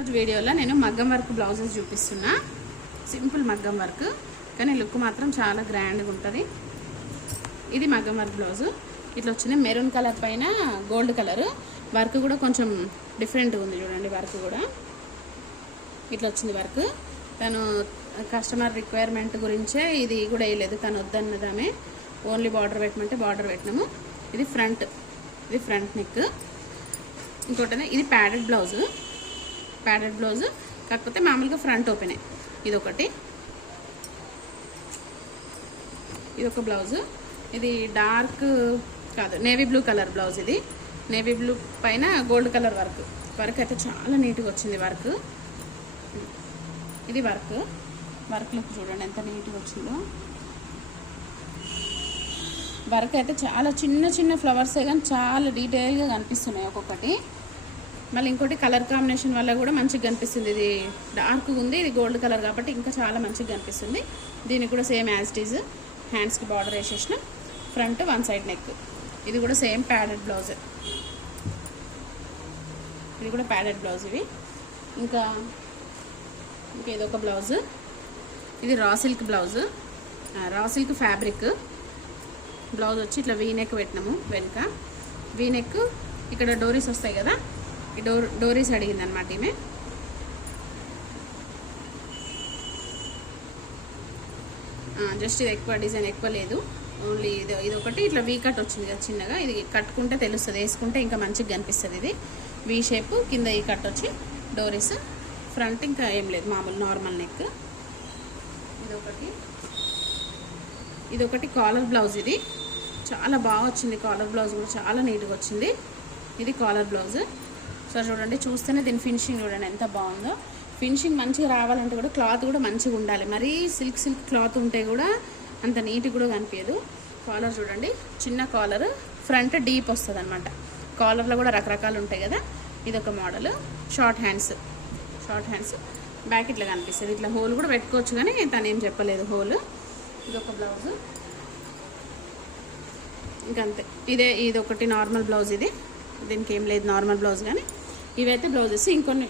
ఈరోజు వీడియోలో నేను మగ్గం వర్క్ బ్లౌజెస్ చూపిస్తున్నా. సింపుల్ మగ్గం వర్క్ కానీ లుక్ మాత్రం చాలా గ్రాండ్గా ఉంటుంది. ఇది మగ్గం వర్క్ బ్లౌజు. ఇట్లా వచ్చింది మెరూన్ కలర్ పైన గోల్డ్ కలర్ వర్క్ కూడా కొంచెం డిఫరెంట్గా ఉంది. చూడండి వర్క్ కూడా ఇట్లా వచ్చింది వర్క్. తను కస్టమర్ రిక్వైర్మెంట్ గురించే ఇది కూడా వేయలేదు, తను వద్దన్నదామే. ఓన్లీ బార్డర్ పెట్టమంటే బార్డర్ పెట్టినాము. ఇది ఫ్రంట్ నెక్. ఇంకోటి ఇది ప్యాడెడ్ బ్లౌజు కాకపోతే మామూలుగా ఫ్రంట్ ఓపెనే. ఇదొకటి, ఇదొక బ్లౌజు. ఇది డార్క్ కాదు, నేవీ బ్లూ కలర్ బ్లౌజ్. ఇది నేవీ బ్లూ పైన గోల్డ్ కలర్ వర్క్ అయితే చాలా నీట్గా వచ్చింది వర్క్. ఇది వర్క్ లుక్ చూడండి ఎంత నీట్గా వచ్చిందో. వర్క్ అయితే చాలా చిన్న ఫ్లవర్సే కానీ చాలా డీటెయిల్గా కనిపిస్తున్నాయి ఒక్కొక్కటి. మళ్ళీ ఇంకోటి కలర్ కాంబినేషన్ వల్ల కూడా మంచిగా కనిపిస్తుంది. ఇది డార్క్గా ఉంది, ఇది గోల్డ్ కలర్ కాబట్టి ఇంకా చాలా మంచిగా కనిపిస్తుంది. దీనికి కూడా సేమ్ యాజ్ ఇట్ ఈజ్ హ్యాండ్స్కి బార్డర్ వేసేసిన. Front one side neck. ఇది కూడా సేమ్ ప్యాడెడ్ బ్లౌజ్. ఇది కూడా ప్యాడెడ్ బ్లౌజ్. ఇవి ఇంకా ఇదొక బ్లౌజ్. ఇది raw silk blouse, raw silk fabric blouse వచ్చి ఇట్లా వీ నెక్ పెట్టినాము. వెనుక వీ నెక్, ఇక్కడ డోరీస్ వస్తాయి కదా, ఈ డోరీస్ అడిగింది అనమాట ఈమె. జస్ట్ ఇది ఎక్కువ డిజైన్ ఎక్కువ లేదు, ఓన్లీ ఇది ఒకటి ఇట్లా వీ కట్ వచ్చింది కదా చిన్నగా. ఇది కట్టుకుంటే తెలుస్తుంది, వేసుకుంటే ఇంకా మంచిగా కనిపిస్తుంది. ఇది వీ షేప్, కింద ఈ కట్ వచ్చి డోరీస్. ఫ్రంట్ ఇంకా ఏం లేదు, మామూలు నార్మల్ నెక్. ఇదొకటి కాలర్ బ్లౌజ్. ఇది చాలా బాగా వచ్చింది కాలర్ బ్లౌజ్ కూడా, చాలా నీట్గా వచ్చింది. ఇది కాలర్ బ్లౌజ్. సో చూడండి, చూస్తేనే దీని ఫినిషింగ్ చూడండి ఎంత బాగుందో. ఫినిషింగ్ మంచిగా రావాలంటే కూడా క్లాత్ కూడా మంచిగా ఉండాలి. మరీ సిల్క్ క్లాత్ ఉంటే కూడా అంత నీట్గా కూడా కనిపించదు. కాలర్ చూడండి, చిన్న కాలర్, ఫ్రంట్ డీప్ వస్తుంది అనమాట. కాలర్లో కూడా రకరకాలు ఉంటాయి కదా. ఇదొక మోడల్. షార్ట్ హ్యాండ్స్ బ్యాక్ ఇట్లా కనిపిస్తుంది. ఇట్లా హోల్ కూడా పెట్టుకోవచ్చు కానీ తను ఏం చెప్పలేదు హోల్. ఇదొక బ్లౌజ్. ఇంకంతే, ఇదొకటి నార్మల్ బ్లౌజ్. ఇది దీనికి ఏం లేదు, నార్మల్ బ్లౌజ్. కానీ ఇవైతే బ్లౌజెస్. ఇంకొన్ని